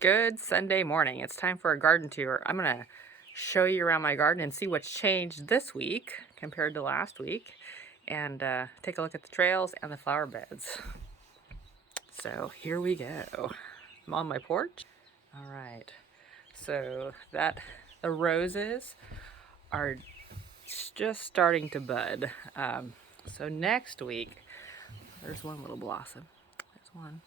Good Sunday morning. It's time for a garden tour. I'm going to show you around my garden and see what's changed this week compared to last week, and take a look at the trails and the flower beds. So here we go. I'm on my porch. All right. So the roses are just starting to bud. So next week, there's one little blossom. There's one.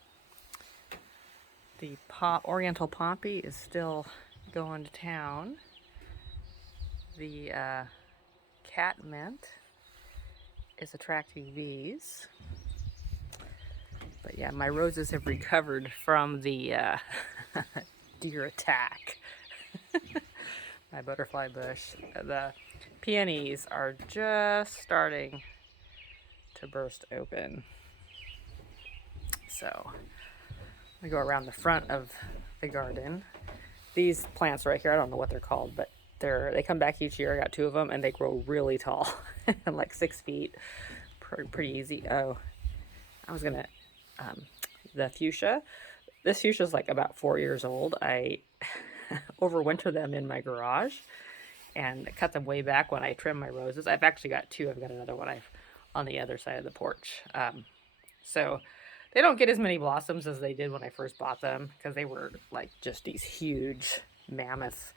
The oriental poppy is still going to town. The cat mint is attracting bees. But yeah, my roses have recovered from the deer attack. My butterfly bush. The peonies are just starting to burst open. So we go around the front of the garden. These plants right here, I don't know what they're called, but they come back each year. I got two of them, and they grow really tall, like 6 feet. Pretty easy. Oh, I was gonna the fuchsia. This fuchsia is like about 4 years old. I overwinter them in my garage and cut them way back when I trim my roses. I've actually got two. I've got another one on the other side of the porch. So they don't get as many blossoms as they did when I first bought them, because they were like just these huge mammoth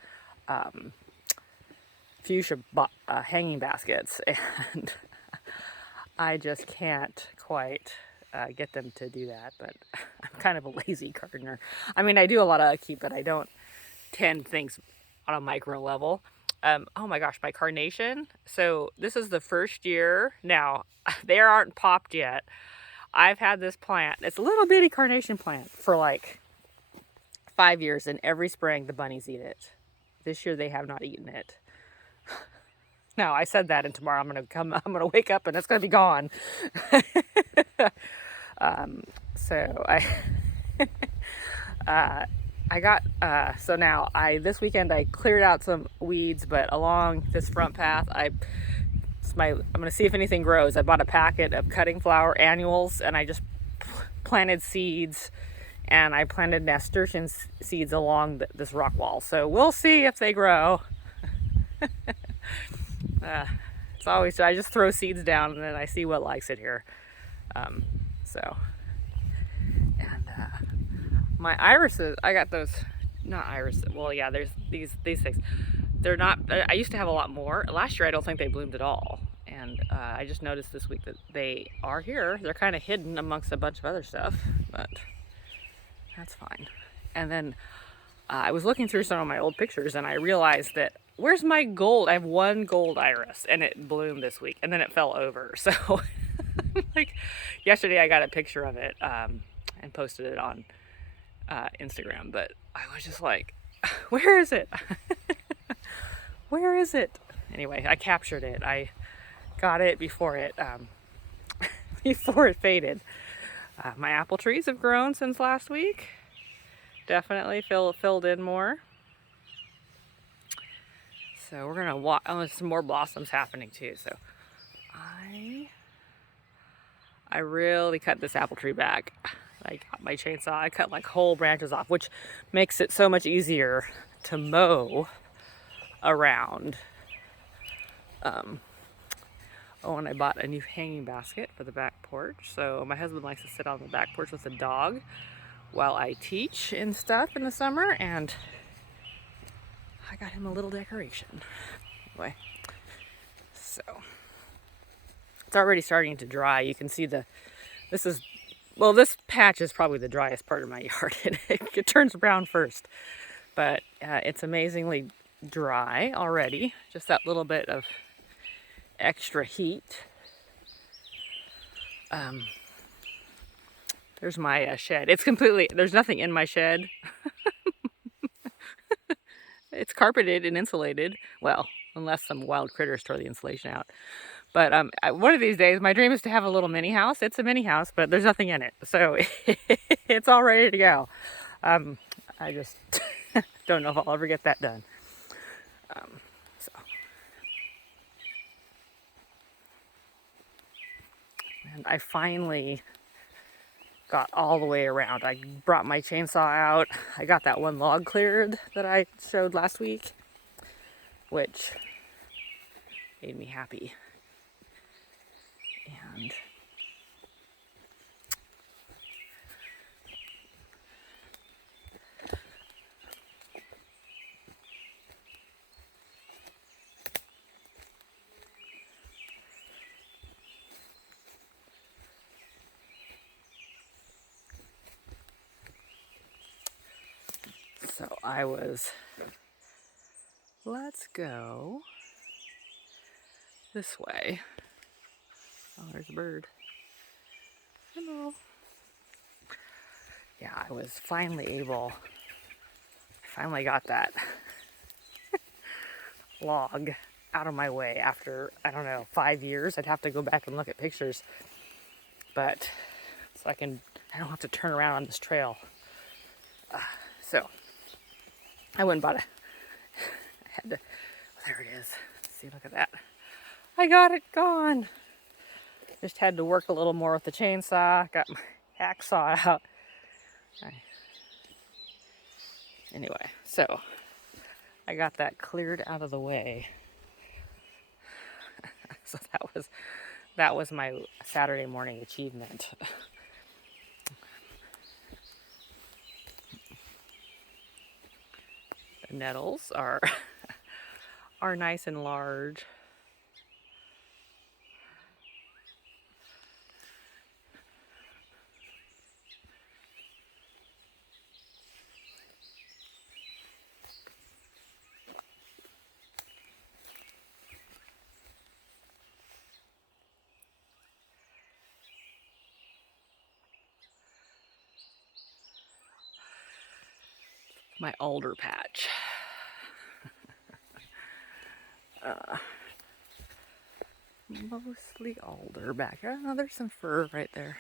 fuchsia hanging baskets, and I just can't quite get them to do that. But I'm kind of a lazy gardener. I mean, I do a lot of upkeep, but I don't tend things on a micro level. Oh my gosh, my carnation. So this is the first year. Now, they aren't popped yet. I've had this plant. It's a little bitty carnation plant for like 5 years, and every spring the bunnies eat it. This year they have not eaten it. Now, I said that, and tomorrow I'm gonna wake up and it's gonna be gone. So I got, so now this weekend I cleared out some weeds, but along this front path, I'm gonna see if anything grows. I bought a packet of cutting flower annuals, and I just planted seeds, and I planted nasturtium seeds along this rock wall. So we'll see if they grow. It's always, I just throw seeds down and then I see what likes it here. So, and my irises, I got those, not irises, well, yeah, there's these things. They're not, I used to have a lot more. Last year I don't think they bloomed at all. And I just noticed this week that they are here. They're kind of hidden amongst a bunch of other stuff, but that's fine. And then I was looking through some of my old pictures, and I realized that where's my gold? I have one gold iris, and it bloomed this week, and then it fell over. So, like, yesterday I got a picture of it and posted it on Instagram, but I was just like, where is it? Where is it? Anyway, I captured it. I got it before it before it faded. My apple trees have grown since last week. Definitely filled in more. So we're gonna walk. Oh, there's some more blossoms happening too. So I really cut this apple tree back. I got my chainsaw. I cut like whole branches off, which makes it so much easier to mow around. Oh, and I bought a new hanging basket for the back porch. So my husband likes to sit on the back porch with the dog while I teach and stuff in the summer, and I got him a little decoration. Anyway, so it's already starting to dry. You can see this patch is probably the driest part of my yard. It turns brown first, but it's amazingly dry already. Just that little bit of extra heat. There's my shed. There's nothing in my shed. It's carpeted and insulated. Well, unless some wild critters tore the insulation out. But one of these days, my dream is to have a little mini house. It's a mini house, but there's nothing in it. So it's all ready to go. I just don't know if I'll ever get that done. So. And I finally got all the way around. I brought my chainsaw out. I got that one log cleared that I showed last week, which made me happy. And so let's go this way. Oh, there's a bird. Hello. Yeah, I was finally got that log out of my way after, I don't know, 5 years. I'd have to go back and look at pictures. But, so I don't have to turn around on this trail. So, I went and bought there it is. See, look at that. I got it gone. Just had to work a little more with the chainsaw. Got my hacksaw out. Anyway, so I got that cleared out of the way. So that was my Saturday morning achievement. The nettles are nice and large. My alder patch. Mostly alder back here. Oh, there's some fir right there.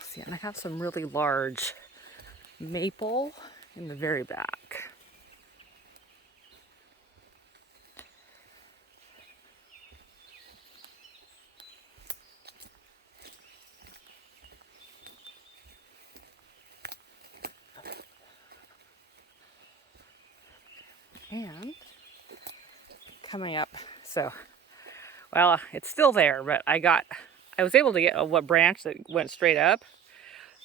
See, and I have some really large maple in the very back. And coming up, so, well, it's still there, but I was able to get a branch that went straight up.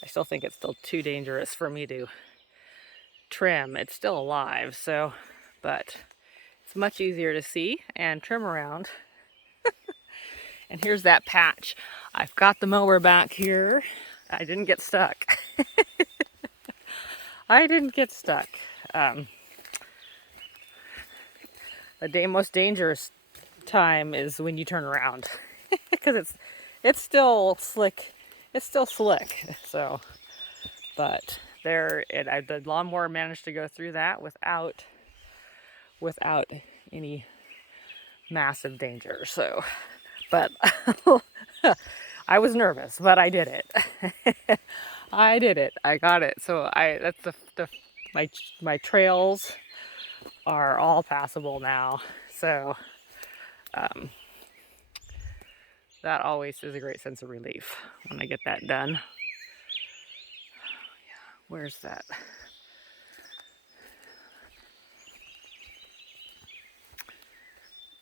I still think it's still too dangerous for me to trim. It's still alive, so, but it's much easier to see and trim around. And here's that patch. I've got the mower back here. I didn't get stuck. I didn't get stuck. The most dangerous time is when you turn around, because it's still slick. It's still slick. So, but the lawnmower managed to go through that without any massive danger. So, but I was nervous, but I did it. I did it. I got it. So that's my trails are all passable now. So that always is a great sense of relief when I get that done. Where's that?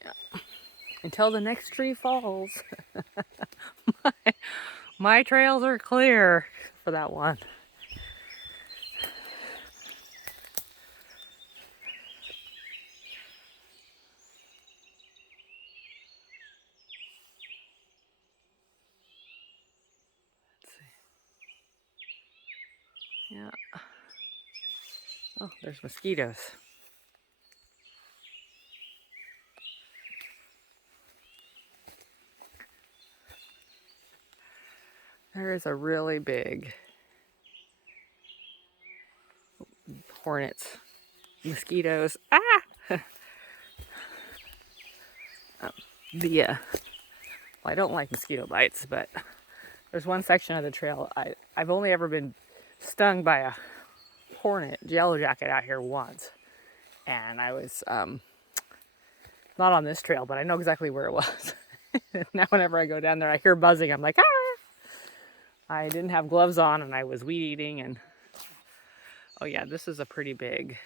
Yeah. Until the next tree falls. my trails are clear for that one. Yeah. Oh, there's mosquitoes. There is a really big hornets, mosquitoes. Ah! Well, I don't like mosquito bites, but there's one section of the trail I've only ever been stung by a hornet, yellow jacket out here once, and I was not on this trail, but I know exactly where it was. Now whenever I go down there, I hear buzzing. I'm like, ah! I didn't have gloves on and I was weed eating, and oh yeah, this is a pretty big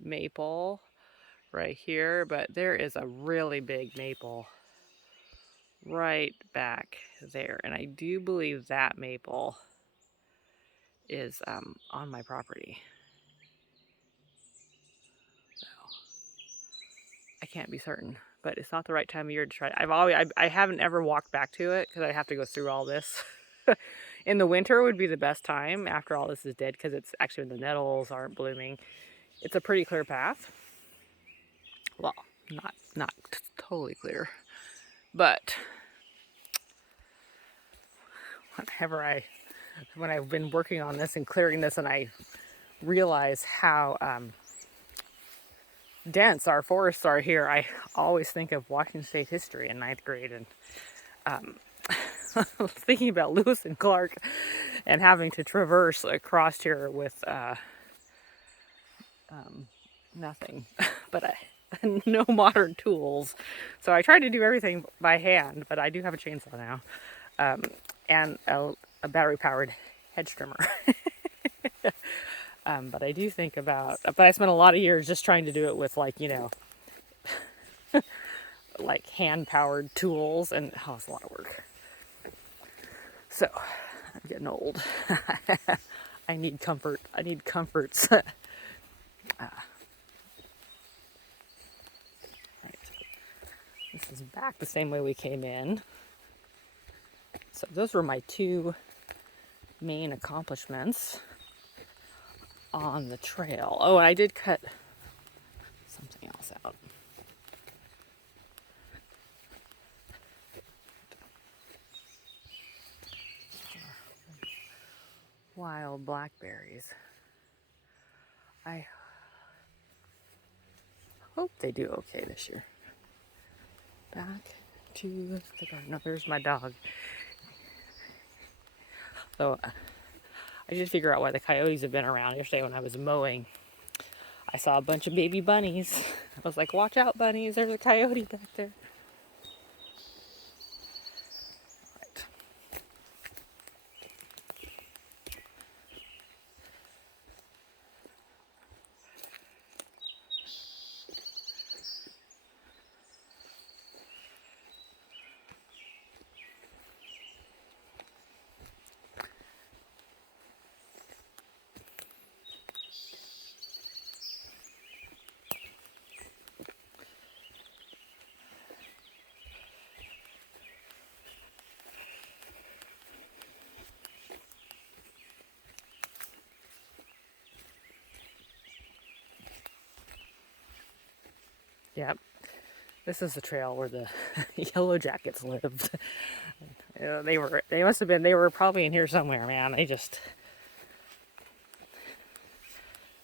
maple right here, but there is a really big maple right back there, and I do believe that maple is on my property. So I can't be certain, but it's not the right time of year to try. I haven't ever walked back to it because I have to go through all this. In the winter would be the best time after all this is dead, because it's actually when the nettles aren't blooming. It's a pretty clear path. Well, not totally clear, but when I've been working on this and clearing this, and I realize how dense our forests are here, I always think of Washington State history in ninth grade, and thinking about Lewis and Clark and having to traverse across here with nothing but no modern tools. So I try to do everything by hand, but I do have a chainsaw now, and a battery-powered hedge trimmer. But I do think about, but I spent a lot of years just trying to do it with, like, like hand-powered tools, and it's a lot of work. So I'm getting old. I need comfort. I need comforts. Right. This is back the same way we came in. So those were my two main accomplishments on the trail. Oh, I did cut something else out. Wild blackberries. I hope they do okay this year. Back to the garden. No, there's my dog. So I did figure out why the coyotes have been around. Yesterday when I was mowing, I saw a bunch of baby bunnies. I was like, watch out, bunnies, there's a coyote back there. Right. Yep. This is the trail where the yellow jackets lived. They were probably in here somewhere, man.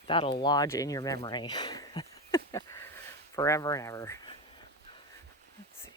That'll lodge in your memory forever and ever. Let's see.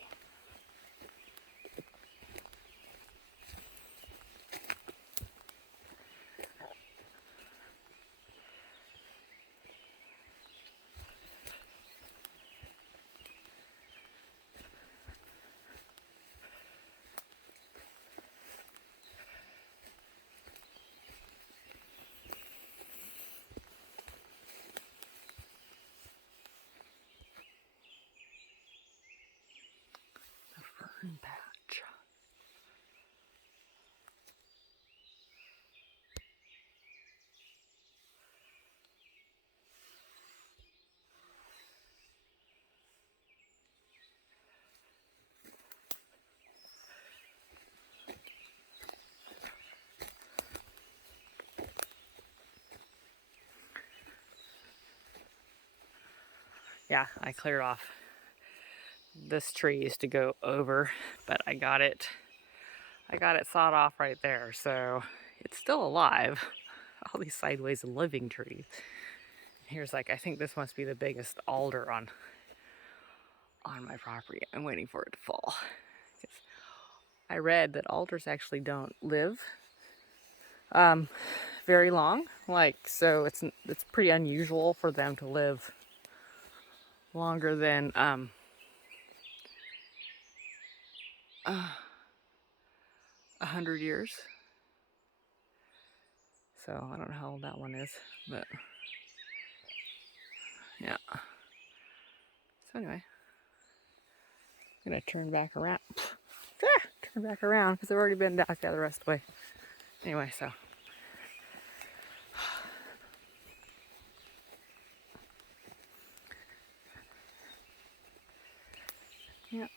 Patch. Yeah, I cleared off this trees to go over, but I got it sawed off right there, so it's still alive. All these sideways living trees. Here's, like, I think this must be the biggest alder on my property. I'm waiting for it to fall. I read that alders actually don't live very long. Like, so it's pretty unusual for them to live longer than 100 years. So I don't know how old that one is, but yeah. So anyway, I'm gonna turn back around. Turn back around because I've already been back the rest of the way. Anyway, so. Yeah.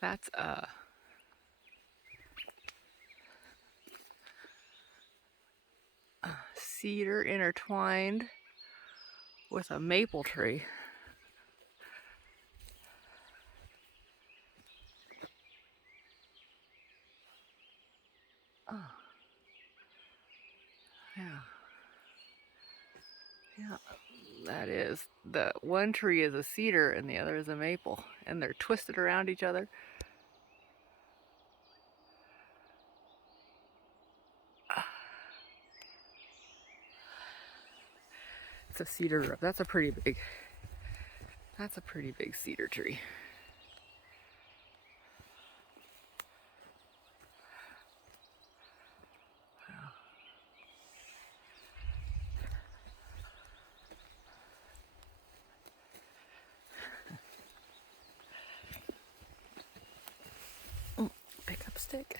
That's a cedar intertwined with a maple tree. Oh. Yeah. Yeah. That is, the one tree is a cedar and the other is a maple, and they're twisted around each other. It's a cedar. That's a pretty big cedar tree. Pickup stick.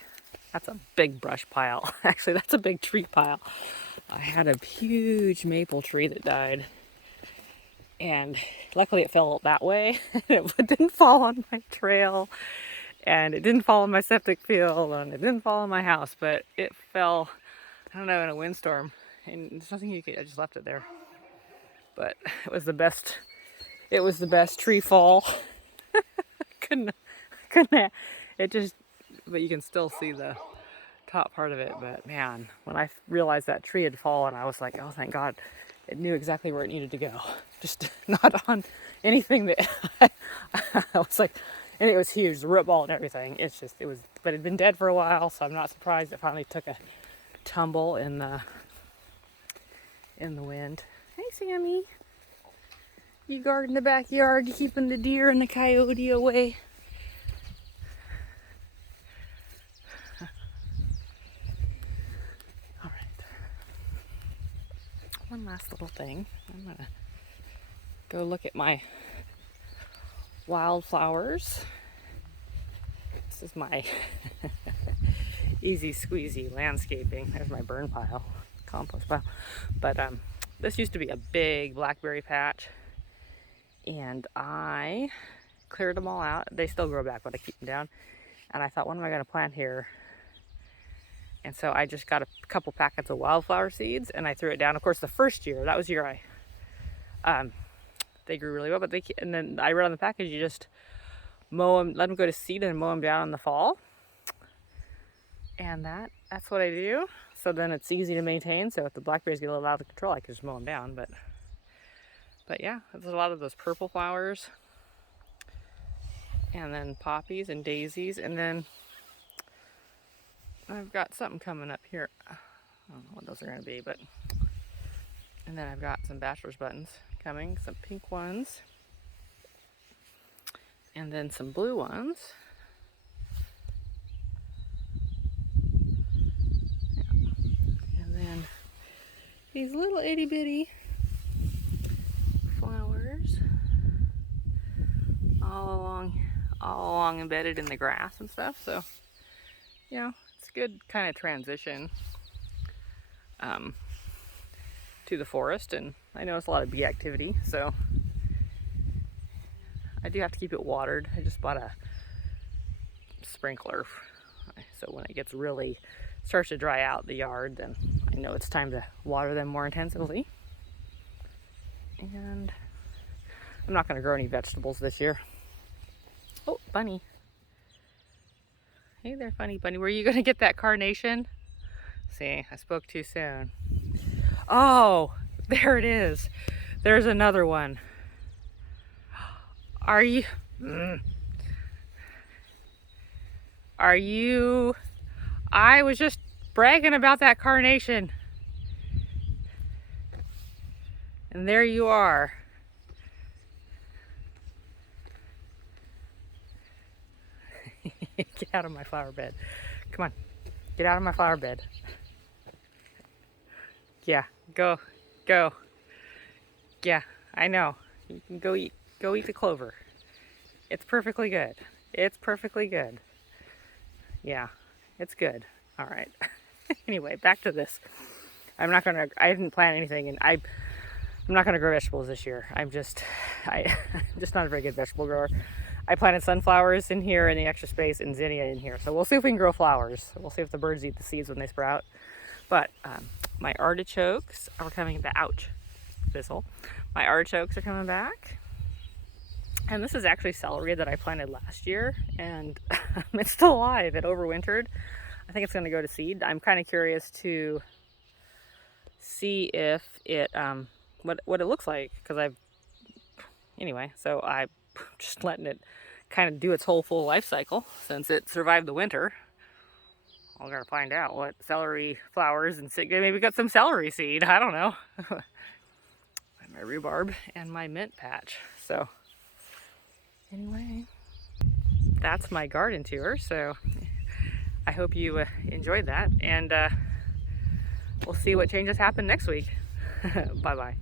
That's a big brush pile. Actually, that's a big tree pile. I had a huge maple tree that died, and luckily it fell that way. It didn't fall on my trail, and it didn't fall on my septic field, and it didn't fall on my house, but it fell, I don't know, in a windstorm, and there's nothing you could, I just left it there. But it was the best tree fall. couldn't, it just, but you can still see the top part of it. But man, when I realized that tree had fallen, I was like, oh, thank God. It knew exactly where it needed to go. Just not on anything that I was like, and it was huge, the root ball and everything. It's just, it was, but it had been dead for a while, so I'm not surprised it finally took a tumble in the wind. Hey, Sammy. You guarding the backyard, you keeping the deer and the coyote away. All right. One last little thing. I'm gonna go look at my wildflowers. This is my easy squeezy landscaping. There's my burn pile, compost pile. But this used to be a big blackberry patch, and I cleared them all out. They still grow back, but I keep them down. And I thought, what am I going to plant here? And so I just got a couple packets of wildflower seeds, and I threw it down. Of course, the first year, that was the year they grew really well. But and then I read on the package, you just mow them, let them go to seed, and mow them down in the fall. And that's what I do. So then it's easy to maintain. So if the blackberries get a little out of control, I can just mow them down. But yeah, there's a lot of those purple flowers, and then poppies and daisies, and then I've got something coming up here. I don't know what those are going to be, but, and then I've got some bachelor's buttons coming, some pink ones, and then some blue ones. Yeah. And then these little itty bitty flowers all along embedded in the grass and stuff. So, you know, it's a good kind of transition to the forest. And I know it's a lot of bee activity, so I do have to keep it watered. I just bought a sprinkler, so when it gets really starts to dry out the yard, then I know it's time to water them more intensively. And I'm not going to grow any vegetables this year. Oh, bunny. Hey there, funny bunny. Were you going to get that carnation? See, I spoke too soon. Oh, there it is. There's another one. Are you... Are you... I was just bragging about that carnation. And there you are. Get out of my flower bed. Come on. Get out of my flower bed. Yeah, go. Go. Yeah, I know. You can go eat the clover. It's perfectly good. It's perfectly good. Yeah, it's good. All right. Anyway, back to this. I didn't plant anything, and I'm not gonna grow vegetables this year. I'm just not a very good vegetable grower. I planted sunflowers in here and the extra space and zinnia in here. So we'll see if we can grow flowers. We'll see if the birds eat the seeds when they sprout. But my artichokes are coming back. Ouch, fizzle. My artichokes are coming back. And this is actually celery that I planted last year, and it's still alive. It overwintered. I think it's going to go to seed. I'm kind of curious to see if it what it looks like, because anyway, so I'm just letting it kind of do its whole full life cycle since it survived the winter. I'm gonna find out what celery flowers and maybe got some celery seed. I don't know. And my rhubarb and my mint patch. So anyway, that's my garden tour. So I hope you enjoyed that, and we'll see what changes happen next week. Bye bye.